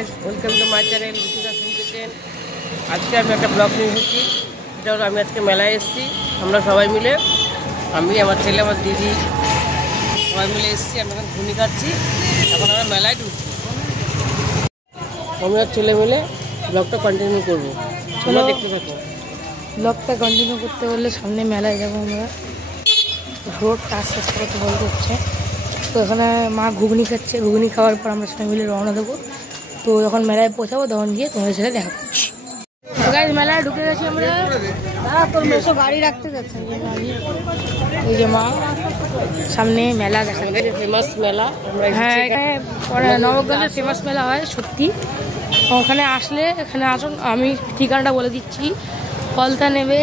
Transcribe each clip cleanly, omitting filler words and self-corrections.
Guys, welcome to my channel Ruchika Singh kitchen. আজকে আমি একটা ব্লগ নিয়ে এসেছি। সেটা হলো আমি আজকে মেলায় এসেছি। আমরা সবাই মিলে, আমি, আমার ছেলে, আমার দিদি সবাই মিলে এসেছি। আমি এখন ঘুনি খাচ্ছি। এখন আমরা মেলায় ঢুকছি। আমি আর ছেলে মিলে ব্লগটা কন্টিনিউ করবো। চলো দেখতে থাকো। ব্লগটা কন্টিনিউ করতে হলে সামনে মেলায় যাবো আমরা। রোডটা আস্তে আস্তে করতে বলতে হচ্ছে। তো এখানে মা ঘুগনি খাচ্ছে। ঘুগনি খাওয়ার পর আমরা সবাই মিলে রওনা দেবো। তো যখন মেলায় পৌঁছাবো তখন গিয়ে তোমাদের সাথে দেখা করছি। মেলায় ঢুকে গেছি আমরা। তোর মেসো গাড়ি রাখতে যাচ্ছে। এই যে মা সামনে মেলা দেখা যাচ্ছে, ফেমাস মেলা। হ্যাঁ, এখানে নবগঞ্জের ফেমাস মেলা হয় সত্যি। ওখানে আসলে এখানে আসুন, আমি ঠিকানাটা বলে দিচ্ছি। কলতা নেবে,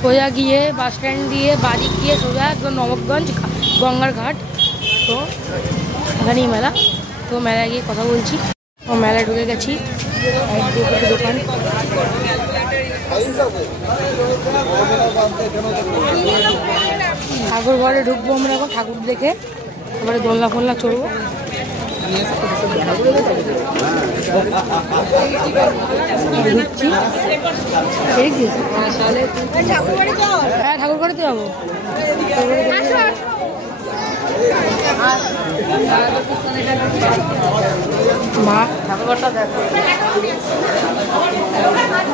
সোজা গিয়ে বাস স্ট্যান্ড দিয়ে বাড়ি গিয়ে সোজা একদম নবগঞ্জ গঙ্গার ঘাট। তো এখানেই মেলা। তো মেলায় গিয়ে কথা বলছি। ও মেলায় ঢুকে গেছি। দোকান ঠাকুর ঘরে ঢুকবো আমরা। এখন ঠাকুর দেখে তারপরে দোলনা ফোলনা চড়বো। ঢুকছি। হ্যাঁ, ঠাকুর ঘরে তো যাবো। মা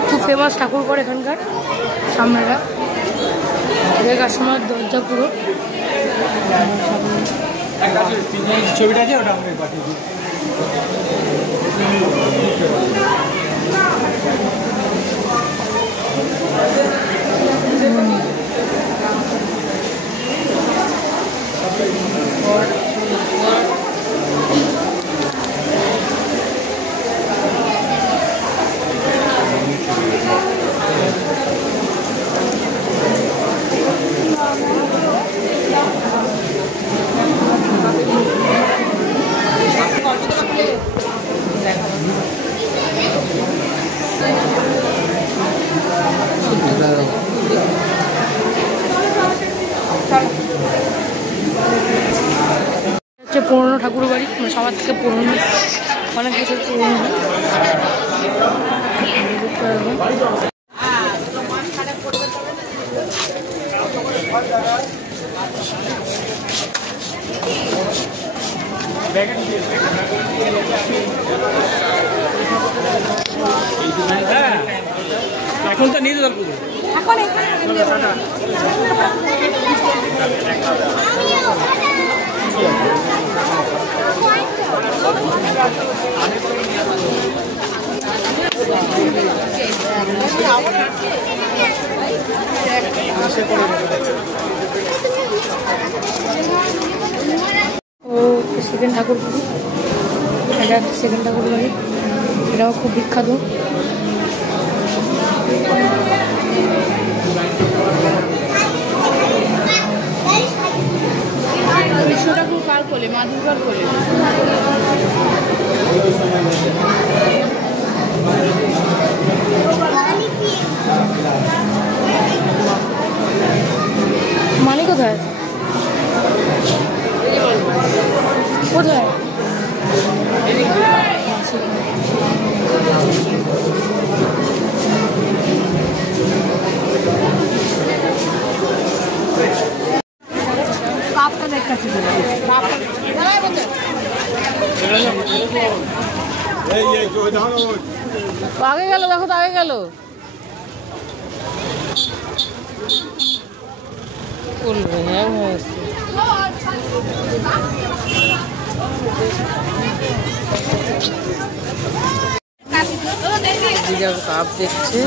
খুব ফেমাস ঠাকুর ঘর এখানকার। সামনেটা দেখার সময় দরজা পুরো ছবিটা আছে ওটা আমাকে পাঠিয়ে দিই। পুরোনো ঠাকুর বাড়ি, সবার থেকে পুরোনো, অনেক বছর পুরোনো। এখন তো নিয়ে যাবো। ও সেকেন্ড ঠাকুর বাড়ি, এটা একটা সেকেন্ড ঠাকুর বাড়ি। এটাও খুব বিখ্যাত। কৃষ্ণ ঠাকুর কার কোলে? মা দুর্গার কোলে। মানে কোথায় কোথায়? আগে গেল, দেখো তো আগে গেল। কাপ দেখছে,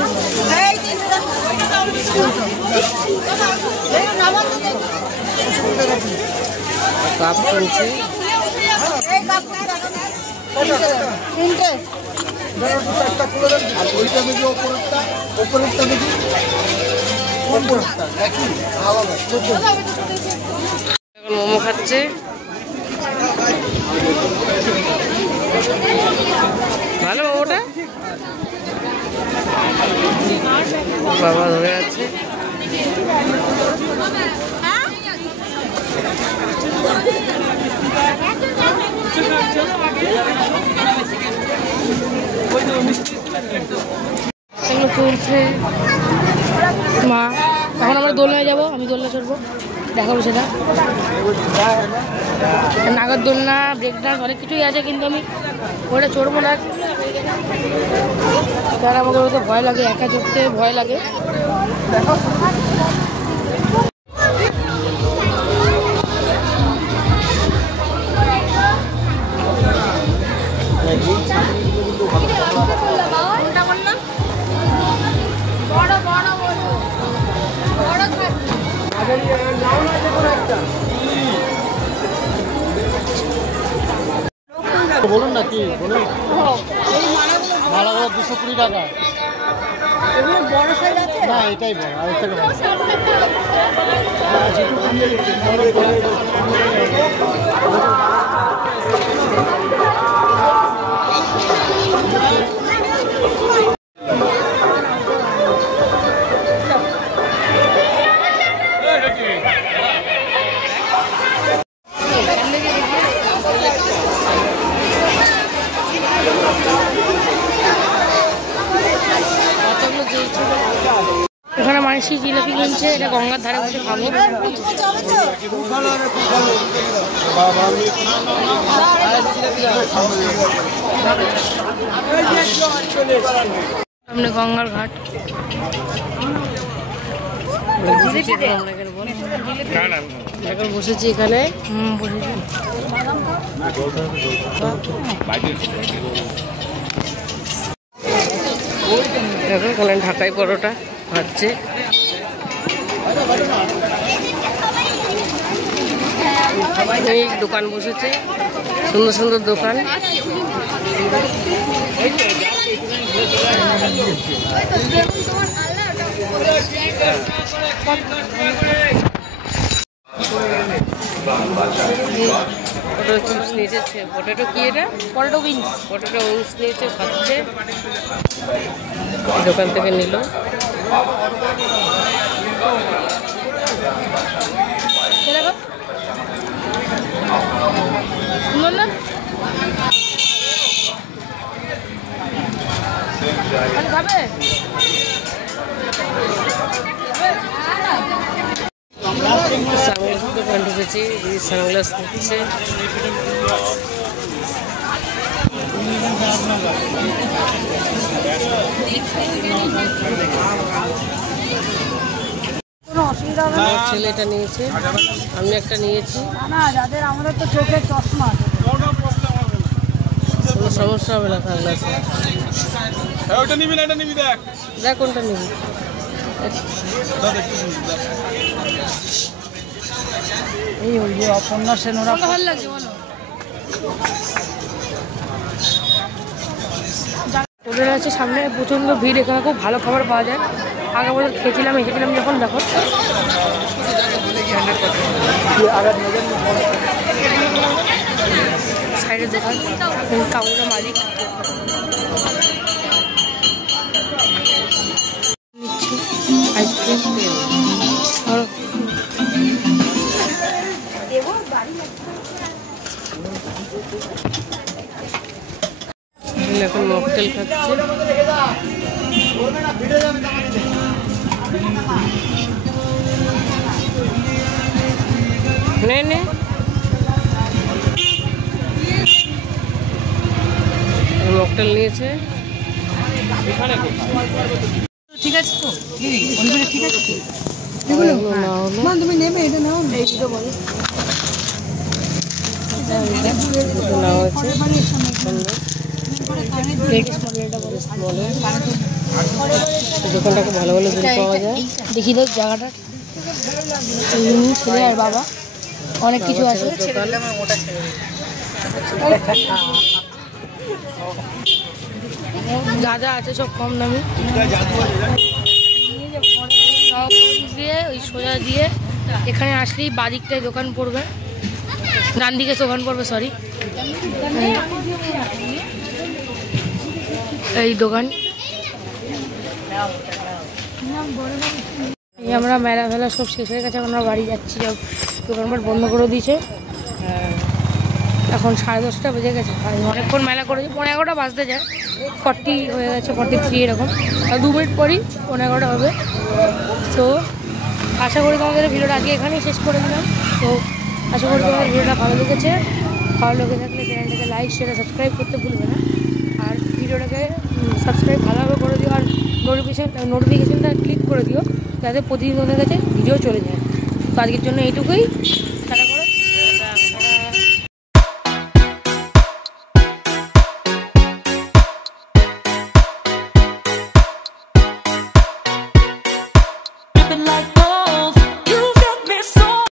কাপ কিনছে। মোমো খাচ্ছে। ভালো মোমোটা, বাবা ধরে আছে। চলছে মা। এখন আমরা দোলনায় যাবো, আমি দোলনা চড়বো, দেখাবো সেটা। নাগরদোলনা, ব্রেক ডান্স অনেক কিছুই আছে, কিন্তু আমি ওটা চড়বো না, কারণ আমাদের ওটা ভয় লাগে, একা চড়তে ভয় লাগে। বলুন না কি বলুন, মালাগুলো 220 টাকা। বড় সাইজ আছে না এটাই বড়, আর একটা এখানে মানুষই জিলাপি কিনছে, এটা গঙ্গার ধারে বসে খাবো। সামনে গঙ্গার ঘাট, এখন বসেছি এখানে। বসেছি এখন এখানে ঢাকাই পরোটা হচ্ছে। এই দোকান বসেছে, সুন্দর সুন্দর দোকান। চিপস নিয়েছে, পটেটো কি এটা? Potato wings. পটেটো উইংস নিয়েছে, খাচ্ছে। দোকান থেকে নিল। সুন্দর না? খাবে? সানগ্লাস দোকান ঢুকেছি, সানগ্লাস নিচ্ছে। ছেলেটা নিয়েছে, আমি একটা নিয়েছি। না, যাদের আমাদের তো চোখের চশমা, কোনো সমস্যা হবে না সানগ্লাসে। দেখ কোনটা নিবি। এই ওই যে অপর্ণা সেন, ওরা ভালো লাগছে বলো। ওদের আছে সামনে প্রচণ্ড ভিড়, এখানে খুব ভালো খাবার পাওয়া যায়। আগে বছর খেয়েছিলাম, এসেছিলাম যখন, দেখো সাইডের দোকান, কাউরা মালিক আইসক্রিম। এখন মকটেল খাচ্ছে। নে নে, মকটেল নিয়েছে। ঠিক আছে তো দিদি, ঠিক আছে তুমি নেবে, এটা নাও, এইটা বলো নাও আছে। দোকানটাকে ভালো ভালো জিনিস পাওয়া যায়। দেখি তো জায়গাটা, ছেলে আর বাবা অনেক কিছু আছে। যা যা আছে সব কম দামি। দিয়ে ওই সোজা দিয়ে এখানে আসলেই বাদিকটায় দোকান পড়বে, ডান দিকে দোকান পড়বে, সরি এই দোকান। এই আমরা মেলা ফেলা সব শেষ হয়ে গেছে, আমরা বাড়ি যাচ্ছি, সব দোকানপাট বন্ধ করে দিয়েছে। এখন 10:30 বেজে গেছে, অনেকক্ষণ মেলা করেছি, 11:30 বাজতে যায়। 40 হয়ে গেছে, 43 এরকম, আর 2 মিনিট পরই 11টা হবে। তো আশা করি তোমাদের ভিডিওটা আগে এখানেই শেষ করে দিলাম। তো আশা করি তোমাদের ভিডিওটা ভালো লেগেছে। ভালো লেগে থাকলে চ্যানেলটাকে লাইক শেয়ার সাবস্ক্রাইব করতে ভুলবে না। আর ভিডিওটাকে সাবস্ক্রাইব ভালোভাবে করে দিও, আর নোটিফিকেশানটা ক্লিক করে দিও যাতে প্রতিদিন তোমাদের কাছে ভিডিও চলে যায়। তো আজকের জন্য এইটুকুই।